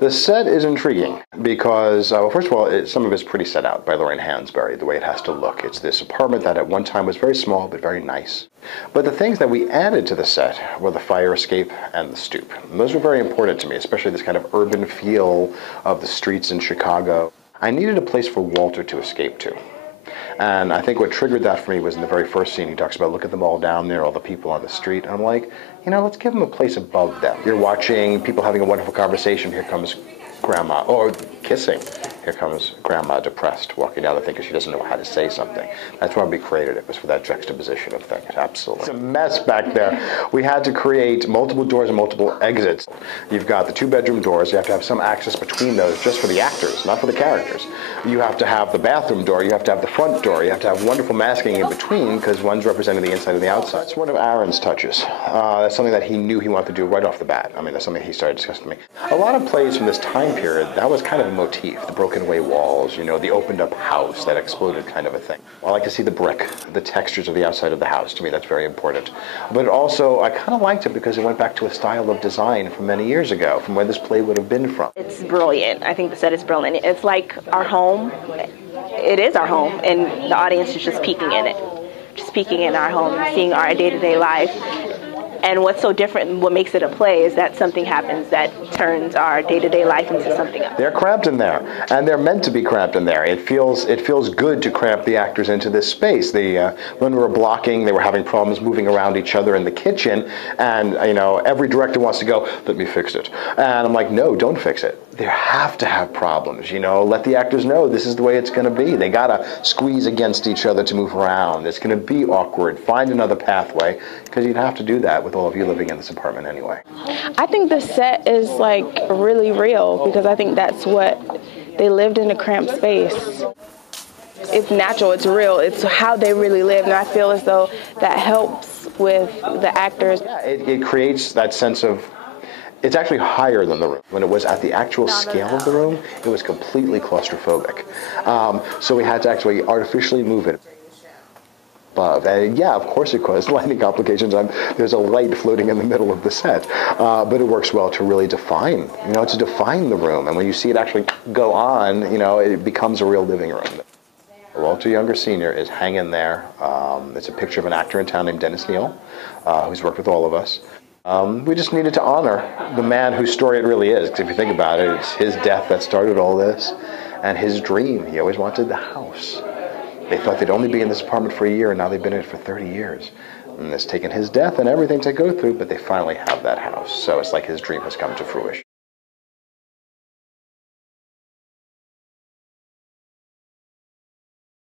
The set is intriguing because, well, first of all, some of it's pretty set out by Lorraine Hansberry, the way it has to look. It's this apartment that at one time was very small but very nice. But the things that we added to the set were the fire escape and the stoop. And those were very important to me, especially this kind of urban feel of the streets in Chicago. I needed a place for Walter to escape to. And I think what triggered that for me was in the very first scene. He talks about, look at them all down there, all the people on the street. And I'm like, let's give them a place above them. You're watching people having a wonderful conversation. Here comes Grandma, or kissing. Here comes Grandma depressed, walking down the thing because she doesn't know how to say something. That's why we created it, was for that juxtaposition of things. Absolutely. It's a mess back there. We had to create multiple doors and multiple exits. You've got the 2-bedroom doors. You have to have some access between those just for the actors, not for the characters. You have to have the bathroom door. You have to have the front door. You have to have wonderful masking in between because one's representing the inside and the outside. It's one of Aaron's touches. That's something that he knew he wanted to do right off the bat. I mean, that's something he started discussing with me. A lot of plays from this time period, that was kind of a motif. The broken away walls, the opened up house that exploded kind of a thing. I like to see the brick, the textures of the outside of the house. To me, that's very important. But also, I kind of liked it because it went back to a style of design from many years ago, from where this play would have been from. It's brilliant. I think the set is brilliant. It's like our home. It is our home, and the audience is just peeking in it. Just peeking in our home and seeing our day-to-day life. And what's so different, what makes it a play, is that something happens that turns our day-to-day life into something else. They're cramped in there, and they're meant to be cramped in there. It feels good to cramp the actors into this space. When we were blocking, they were having problems moving around each other in the kitchen, and every director wants to go, let me fix it. And I'm like, no, don't fix it. They have to have problems, let the actors know this is the way it's going to be. They got to squeeze against each other to move around. It's going to be awkward. Find another pathway, because you'd have to do that with all of you living in this apartment anyway. I think the set is really real because I think that's what they lived in, a cramped space. It's natural, it's real, it's how they really live, and I feel as though that helps with the actors. Yeah, it creates that sense of, it's actually higher than the room. When it was at the actual scale of the room, it was completely claustrophobic. So we had to actually artificially move it above. And yeah, of course it caused lighting complications. There's a light floating in the middle of the set. But it works well to really define, to define the room. And when you see it actually go on, it becomes a real living room. Walter Younger Sr. is hanging there. It's a picture of an actor in town named Dennis Neal, who's worked with all of us. We just needed to honor the man whose story it really is, because if you think about it, it's his death that started all this, and his dream. He always wanted the house. They thought they'd only be in this apartment for a year, and now they've been in it for 30 years. And it's taken his death and everything to go through, but they finally have that house. So it's like his dream has come to fruition.